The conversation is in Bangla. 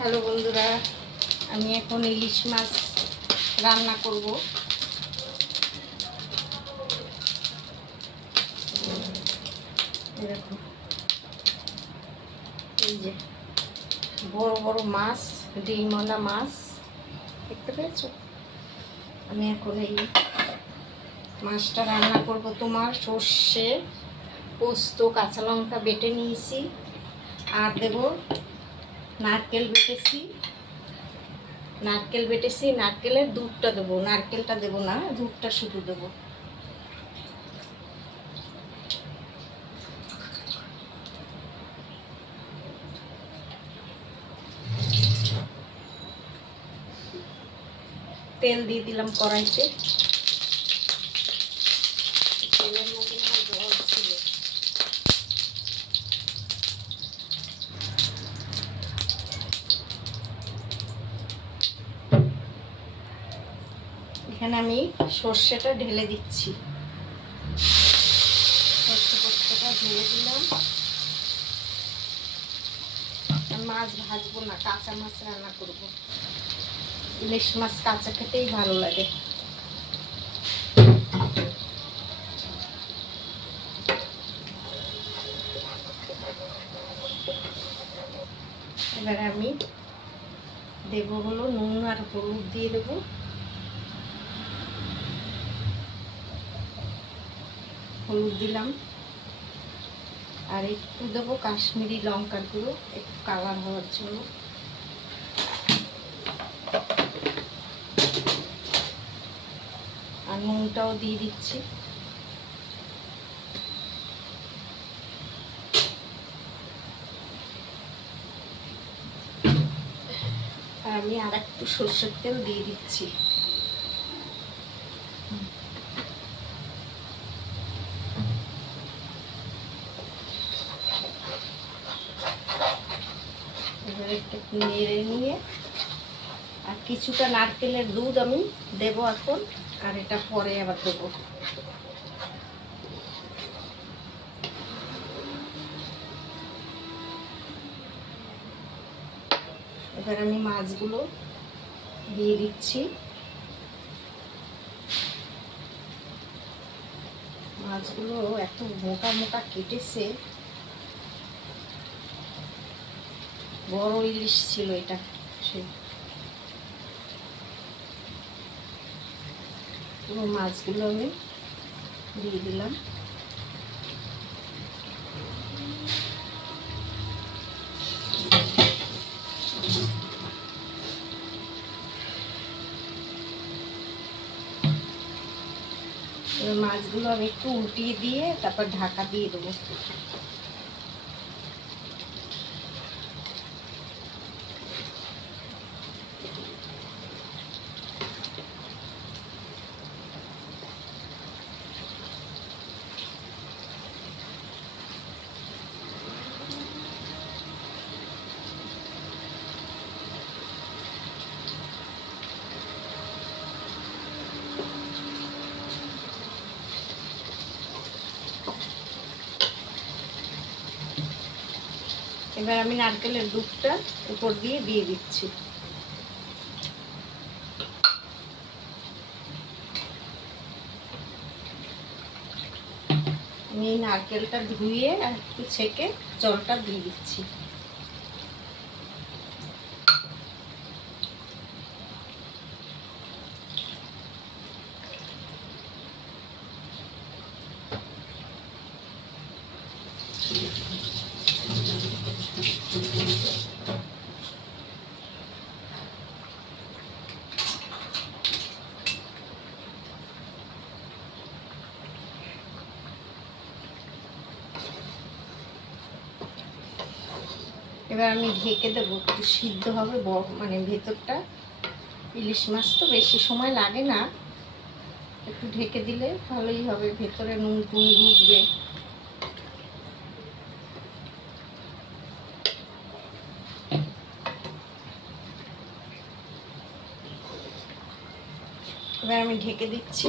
হ্যালো বন্ধুরা, আমি এখন ইলিশ মাছ রান্না করব। দেখো, এই যে বড় বড় মাছ, ডিমওয়ালা মাছ দেখতে পেয়েছো। আমি এখন এই মাছটা রান্না করব। তোমার সর্ষে, পোস্ত, কাঁচা লঙ্কা বেটে নিয়েছি, আর দেব নারকেল বেটেছি। নারকেলের দুধটা দেবো, নারকেলটা দেবো না, দুধটা শুধু দেবো। তেল দিয়ে দিলাম কড়াইতে। তেলের মধ্যে জল ছিল। এখানে আমি সর্ষেটা ঢেলে দিচ্ছি। সর্ষেটা ঢেলে দিলাম। মাছ ভাজবো না, কাঁচা মাছ রান্না করব। ইলিশ মাছ কাঁচা খেতেই ভালো লাগে। এবারে আমি দেবো হলো নুন আর হলুদ দিয়ে দেবো। হলুদ দিলাম, আর একটু দেবো কাশ্মীরি লঙ্কার গুঁড়ো, একটু কালার হওয়ার জন্য। আর নুনটাও দিয়ে দিচ্ছি। আর আমি আর একটু সর্ষের তেল দিয়ে দিচ্ছি। এবারে একটু নেড়ে নিয়ে আর কিছুটা নারকেলের দুধ আমি দেবো এখন, আর এটা পরে আবার দেবো। এবার আমি মাছগুলো দিয়ে দিচ্ছি। মাছগুলো এত মোটা মোটা কেটেছে, বড় ইলিশ ছিল এটা। পুরো মাছগুলো আমি দিয়ে দিলাম। মাছগুলো আমি একটু উল্টিয়ে দিয়ে তারপর ঢাকা দিয়ে দেবো। এবার আমি নারকেলের দুধটা উপর দিয়ে দিচ্ছি। আমি নারকেলটা ধুয়ে আর একটু ছেঁকে জলটা দিয়ে দিচ্ছি। এবার আমি ঢেকে দেবো, একটু সিদ্ধ হবে, মানে ভেতরটা। ইলিশ মাছ তো বেশি সময় লাগে না, একটু ঢেকে দিলে ভালোই হবে, ভেতরে নুন টুন ঢুকবে। এবার আমি ঢেকে দিচ্ছি।